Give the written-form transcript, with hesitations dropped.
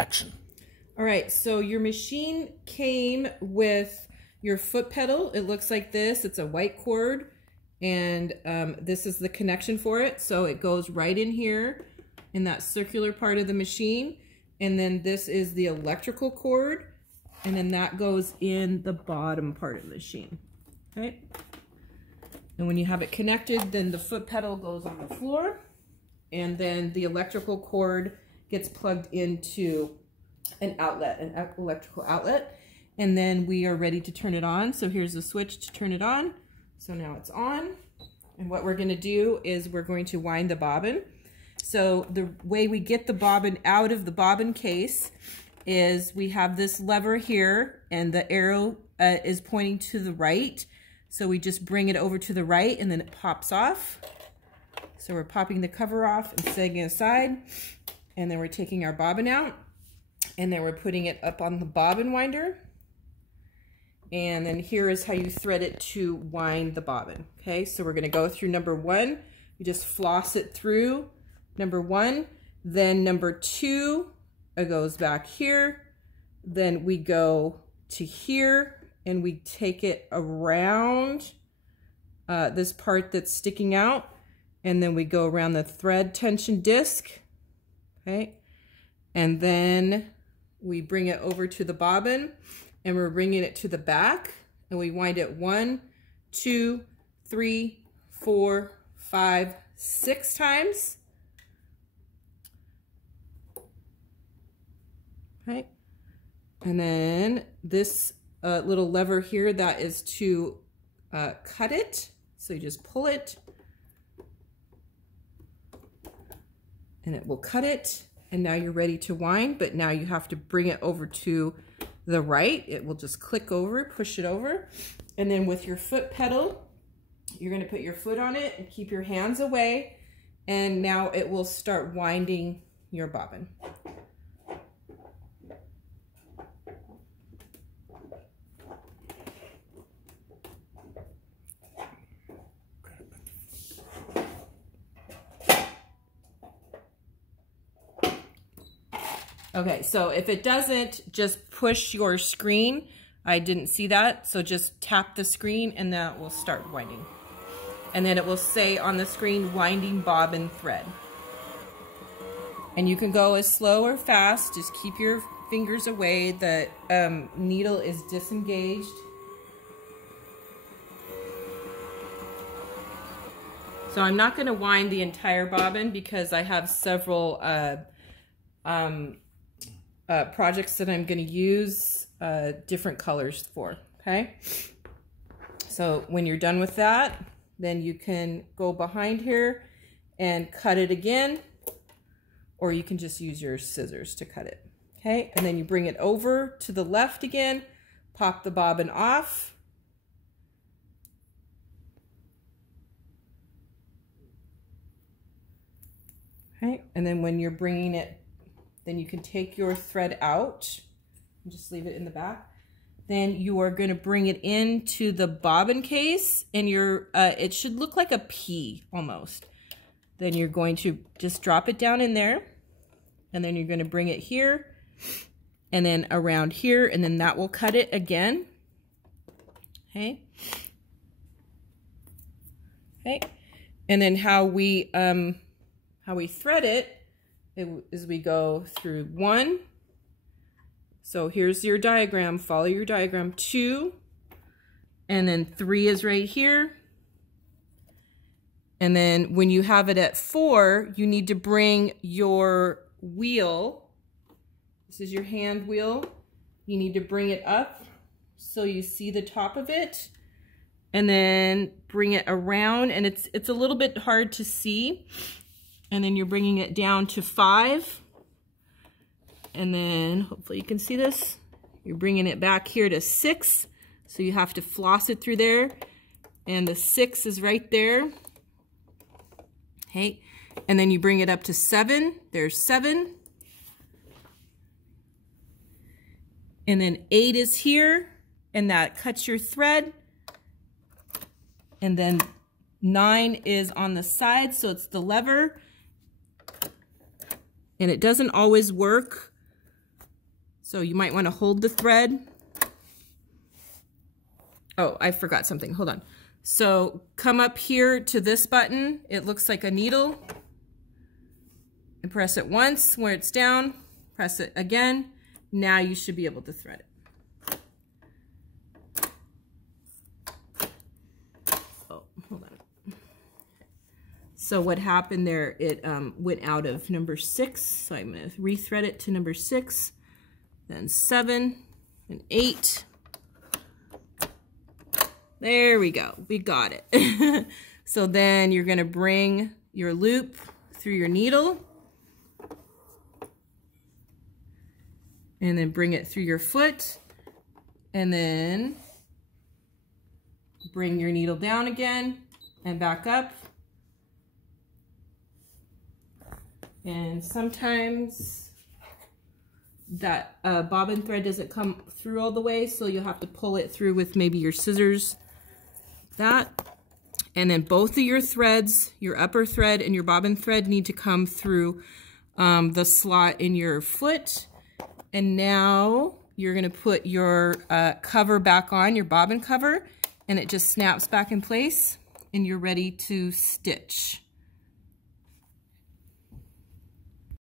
action. All right, so your machine came with your foot pedal. It looks like this. It's a white cord, and this is the connection for it. So it goes right in here in that circular part of the machine. And then this is the electrical cord, and then that goes in the bottom part of the machine, okay? And when you have it connected, then the foot pedal goes on the floor, and then the electrical cord gets plugged into an outlet, an electrical outlet, and then we are ready to turn it on. So here's the switch to turn it on. So now it's on, and what we're going to do is we're going to wind the bobbin. So the way we get the bobbin out of the bobbin case is we have this lever here, and the arrow is pointing to the right. So we just bring it over to the right, and then it pops off. So we're popping the cover off and setting it aside, and then we're taking our bobbin out, and then we're putting it up on the bobbin winder. And then here is how you thread it to wind the bobbin. Okay, so we're going to go through number 1. You just floss it through number 1, then number 2, it goes back here, then we go to here, and we take it around this part that's sticking out, and then we go around the thread tension disc, okay, and then we bring it over to the bobbin, and we're bringing it to the back, and we wind it 1, 2, 3, 4, 5, 6 times. Okay, and then this little lever here, that is to cut it. So you just pull it, and it will cut it. And now you're ready to wind, but now you have to bring it over to the right. It will just click over, push it over. And then with your foot pedal, you're going to put your foot on it and keep your hands away. And now it will start winding your bobbin. Okay, so if it doesn't, just push your screen. I didn't see that, so just tap the screen and that will start winding. And then it will say on the screen, winding bobbin thread. And you can go as slow or fast, just keep your fingers away. The needle is disengaged. So I'm not gonna wind the entire bobbin because I have several projects that I'm going to use different colors for, okay? So when you're done with that, then you can go behind here and cut it again, or you can just use your scissors to cut it, okay? And then you bring it over to the left again, pop the bobbin off, okay? And then when you're bringing it, then you can take your thread out and just leave it in the back. Then you are going to bring it into the bobbin case, and it should look like a P almost. Then you're going to just drop it down in there, and then you're going to bring it here and then around here, and then that will cut it again. Okay. Okay. And then how we thread it is we go through 1. So here's your diagram. Follow your diagram. 2, and then 3 is right here. And then when you have it at 4, you need to bring your wheel. This is your hand wheel. You need to bring it up so you see the top of it, and then bring it around. And it's a little bit hard to see. And then you're bringing it down to 5. And then hopefully you can see this. You're bringing it back here to 6. So you have to floss it through there. And the 6 is right there. Okay. And then you bring it up to 7. There's 7. And then 8 is here. And that cuts your thread. And then 9 is on the side. So it's the lever. And it doesn't always work So you might want to hold the thread. Oh, I forgot something. Hold on. So come up here to this button. It looks like a needle. And press it once where it's down. Press it again. Now you should be able to thread it. Oh, hold on. So what happened there, it went out of number 6. So I'm going to rethread it to number 6, then 7, and 8. There we go. We got it. So then you're going to bring your loop through your needle. And then bring it through your foot. And then bring your needle down again and back up. And sometimes that bobbin thread doesn't come through all the way, so you'll have to pull it through with maybe your scissors. That. And then both of your threads, your upper thread and your bobbin thread, need to come through the slot in your foot. And now you're going to put your cover back on, your bobbin cover, and it just snaps back in place, and you're ready to stitch.